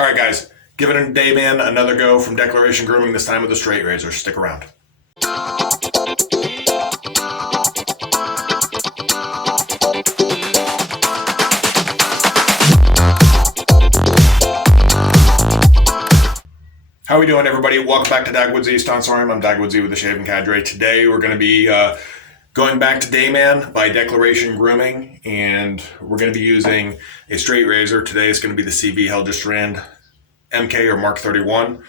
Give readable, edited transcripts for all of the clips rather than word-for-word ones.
All right, guys, give it a Dayman, another go from Declaration Grooming, this time with a straight razor. Stick around. How are we doing, everybody? Welcome back to Dagwoodz Tonsorium. I'm Dagwoodz with the Shaving Cadre. Today we're going to be going back to Dayman by Declaration Grooming, and we're going to be using a straight razor. Today it's going to be the CV Heljestrand MK or Mark 31.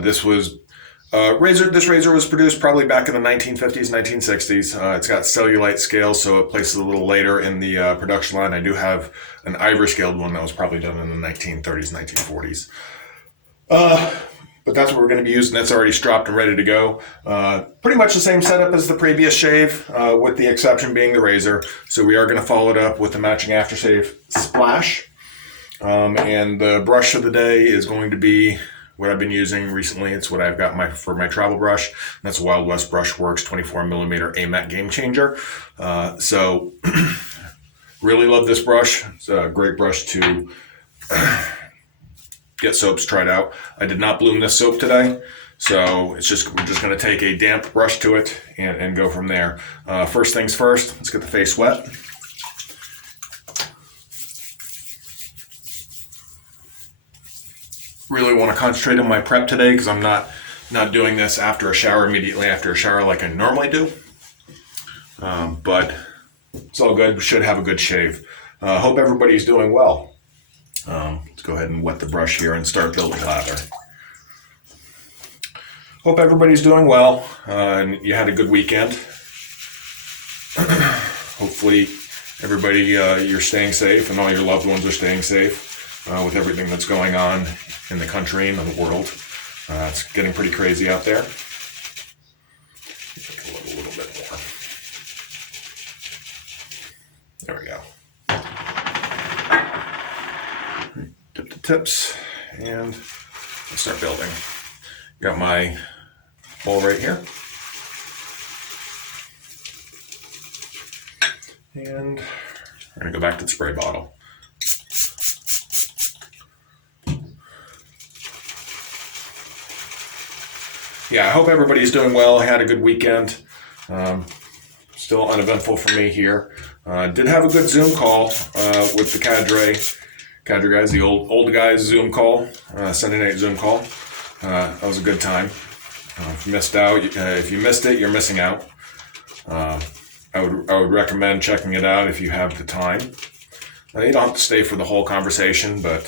This razor was produced probably back in the 1950s, 1960s. It's got cellulite scales, so it places a little later in the production line. I do have an ivory scaled one that was probably done in the 1930s, 1940s. But that's what we're going to be using. That's already stropped and ready to go. Pretty much the same setup as the previous shave, with the exception being the razor. So we are going to follow it up with the matching aftershave splash. And the brush of the day is going to be what I've been using recently. It's what I've got for my travel brush. That's a Wildwest Brushworks 24mm AMAK Gamechanger. So really love this brush. It's a great brush to get soaps tried out. I did not bloom this soap today, so we're just going to take a damp brush to it and go from there. First things first, let's get the face wet. Really want to concentrate on my prep today because I'm not doing this after a shower, immediately after a shower like I normally do. But it's all good. We should have a good shave. Hope everybody's doing well. Let's go ahead and wet the brush here and start building lather. Hope everybody's doing well and you had a good weekend. Hopefully everybody, you're staying safe and all your loved ones are staying safe with everything that's going on in the country and in the world. It's getting pretty crazy out there. A little bit more. There we go. Dip the tips and let's start building. Got my bowl right here. And we're going to go back to the spray bottle. Yeah, I hope everybody's doing well. I had a good weekend. Still uneventful for me here. Did have a good Zoom call with the cadre guys, the old guys Zoom call, Sunday night Zoom call. That was a good time. If you missed it, you're missing out. I would recommend checking it out if you have the time. You don't have to stay for the whole conversation, but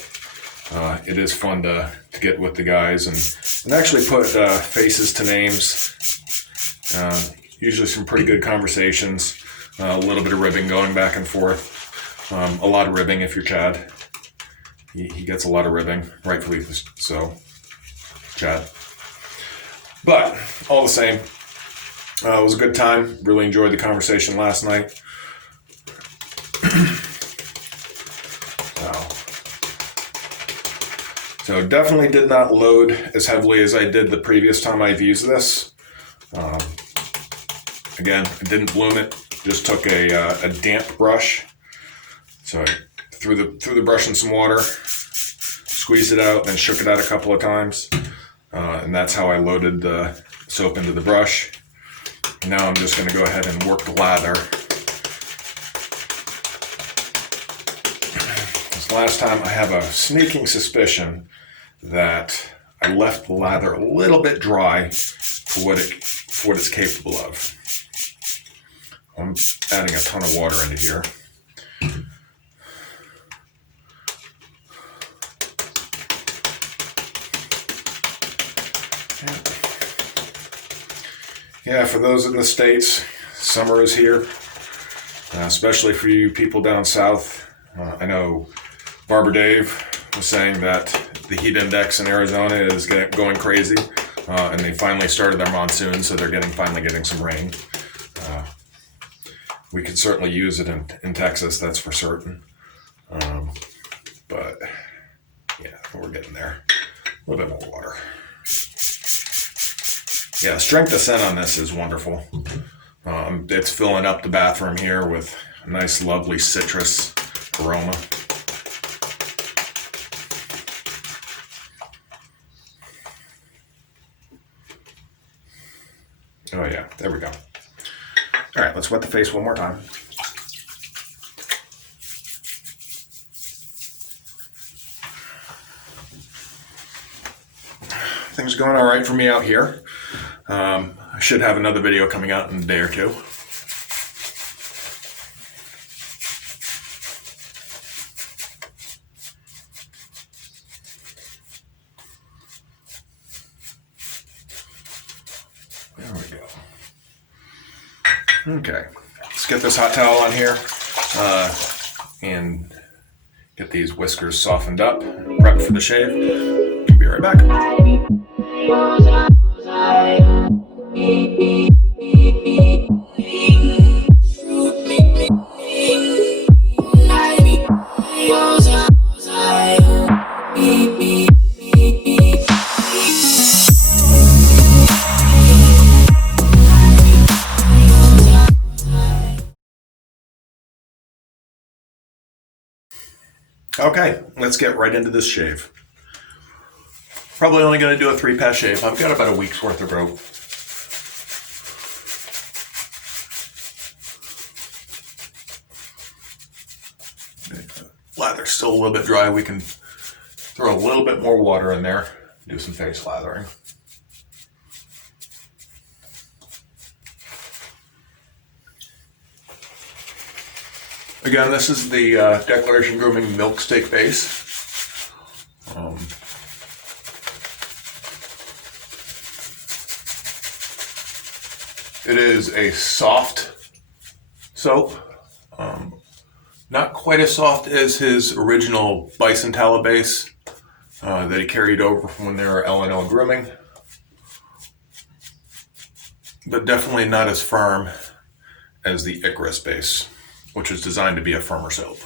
it is fun to get with the guys and actually put faces to names. Usually some pretty good conversations, a little bit of ribbing going back and forth. A lot of ribbing if you're Chad. He gets a lot of ribbing, rightfully so, Chad. But all the same, it was a good time. Really enjoyed the conversation last night. So definitely did not load as heavily as I did the previous time I've used this. Again, I didn't bloom it. Just took a damp brush. So I threw the brush in some water, squeezed it out, then shook it out a couple of times. And that's how I loaded the soap into the brush. Now I'm just going to go ahead and work the lather. This last time I have a sneaking suspicion that I left the lather a little bit dry for what it's capable of. I'm adding a ton of water into here. Yeah, for those in the States, summer is here, especially for you people down south. I know Barber Dave was saying that the heat index in Arizona is going crazy, and they finally started their monsoon, so they're finally getting some rain. We could certainly use it in Texas, that's for certain. But yeah, we're getting there. A little bit more water. Yeah, strength of scent on this is wonderful. It's filling up the bathroom here with a nice, lovely citrus aroma. Oh yeah, there we go. All right, let's wet the face one more time. Things are going all right for me out here. I should have another video coming out in a day or two. There we go. Okay, let's get this hot towel on here and get these whiskers softened up, prepped for the shave. Be right back. Okay, let's get right into this shave. Probably only going to do a 3-pass shave. I've got about a week's worth of rope. Lather's still a little bit dry. We can throw a little bit more water in there, do some face lathering. Again, this is the Declaration Grooming Milksteak base. It is a soft soap, not quite as soft as his original bison tallow base that he carried over from when they were L&L grooming, but definitely not as firm as the Icarus base, which is designed to be a firmer soap.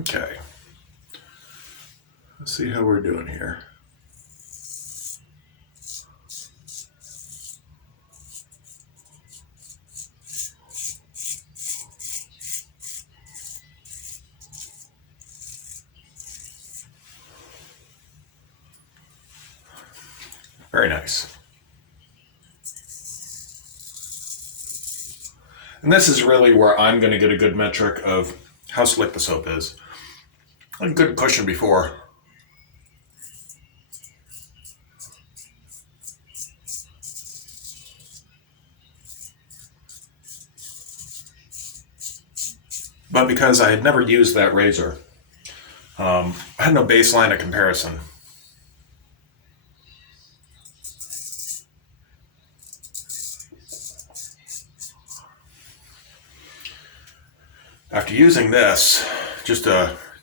Okay, let's see how we're doing here. Very nice. And this is really where I'm going to get a good metric of how slick the soap is. A good cushion before. But because I had never used that razor, I had no baseline of comparison. After using this, just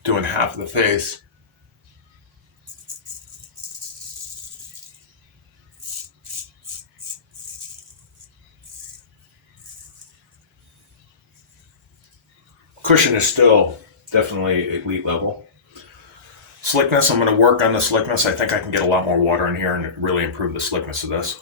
doing half of the face, cushion is still definitely elite level. Slickness, I'm going to work on the slickness. I think I can get a lot more water in here and really improve the slickness of this.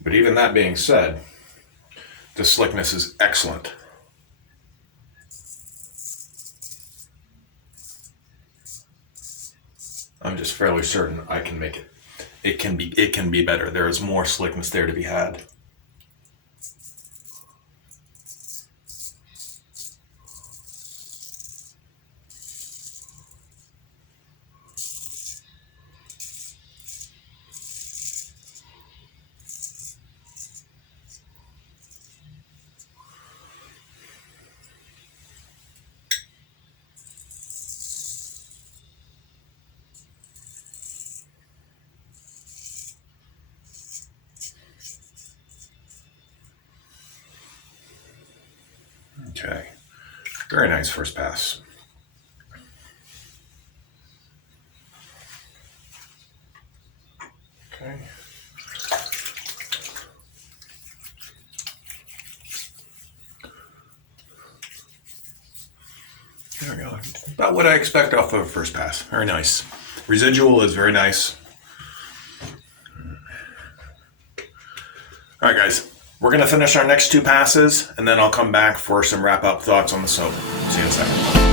But even that being said, the slickness is excellent. I'm just fairly certain I can make it. It can be better. There is more slickness there to be had. Okay, very nice first pass. Okay. There we go. About what I expect off of a first pass. Very nice. Residual is very nice. All right, guys. We're going to finish our next 2 passes, and then I'll come back for some wrap-up thoughts on the soap. See you in a second.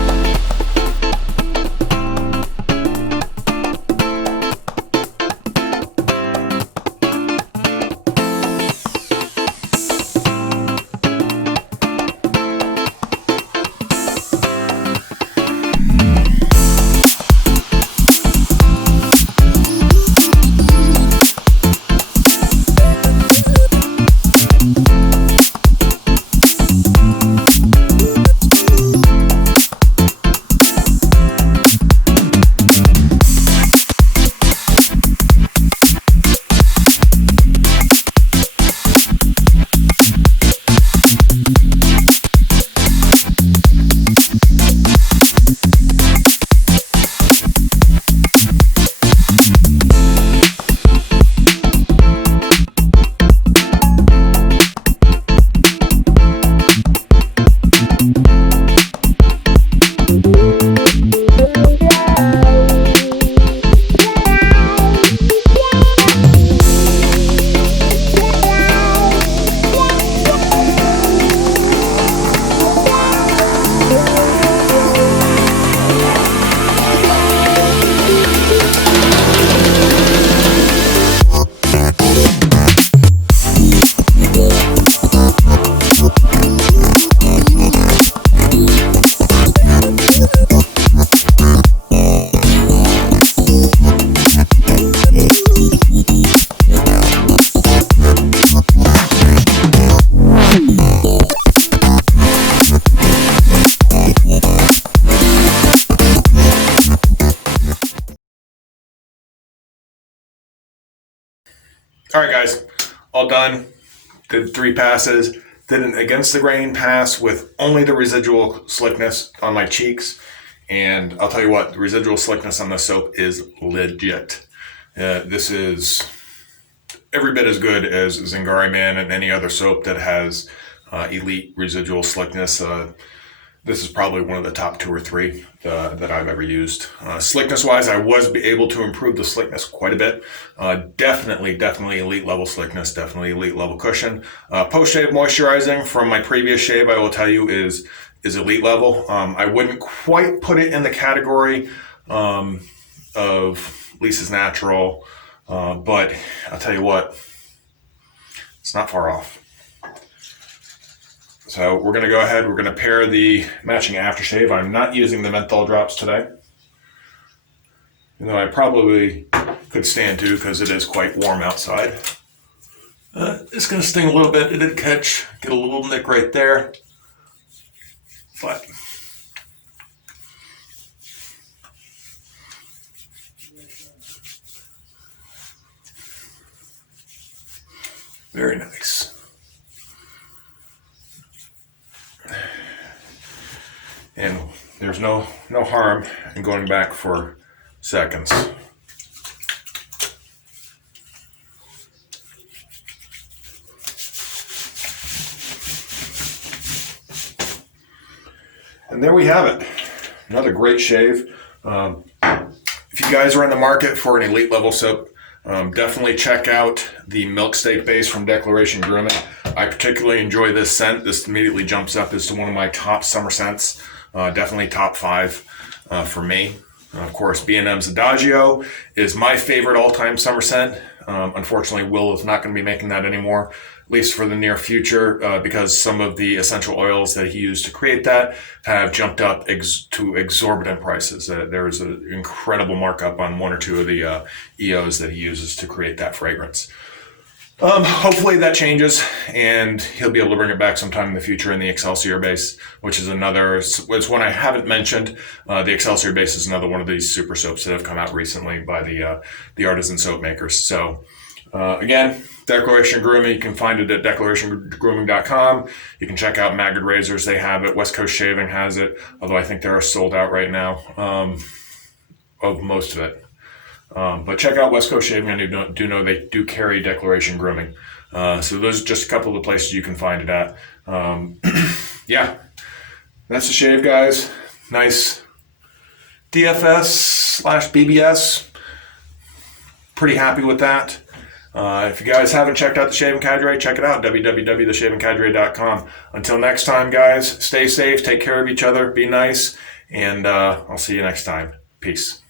All right, guys, all done. Did 3 passes. Did an against the grain pass with only the residual slickness on my cheeks. And I'll tell you what, the residual slickness on this soap is legit. This is every bit as good as Zingari Man and any other soap that has elite residual slickness. This is probably one of the top 2 or 3 that I've ever used. Slickness-wise, I was able to improve the slickness quite a bit. Definitely elite level slickness, definitely elite level cushion. Post-shave moisturizing from my previous shave, I will tell you, is elite level. I wouldn't quite put it in the category of Lisa's Natural, but I'll tell you what, it's not far off. So we're going to go ahead, we're going to pair the matching aftershave. I'm not using the menthol drops today. You know, I probably could stand to because it is quite warm outside. It's going to sting a little bit. It did catch, get a little nick right there. But very nice. And there's no harm in going back for seconds. And there we have it. Another great shave. If you guys are in the market for an elite level soap, definitely check out the Milksteak base from Declaration Grooming. I particularly enjoy this scent. This immediately jumps up as to one of my top summer scents. Definitely top 5 for me. Of course, B&M's Adagio is my favorite all-time summer scent. Unfortunately, Will is not going to be making that anymore, at least for the near future, because some of the essential oils that he used to create that have jumped up to exorbitant prices. There is an incredible markup on 1 or 2 of the EOs that he uses to create that fragrance. Hopefully that changes and he'll be able to bring it back sometime in the future in the Excelsior base, which is it's one I haven't mentioned. The Excelsior base is another one of these super soaps that have come out recently by the artisan soap makers. So again, Declaration Grooming, you can find it at declarationgrooming.com. You can check out Maggot Razors, they have it. West Coast Shaving has it, although I think they're sold out right now of most of it. But check out West Coast Shaving. I do know they do carry Declaration Grooming. So those are just a couple of the places you can find it at. Yeah, that's the shave, guys. nice DFS/BBS. Pretty happy with that. If you guys haven't checked out the Shaving Cadre, check it out, www.theshavingcadre.com. Until next time, guys, stay safe, take care of each other, be nice, and I'll see you next time. Peace.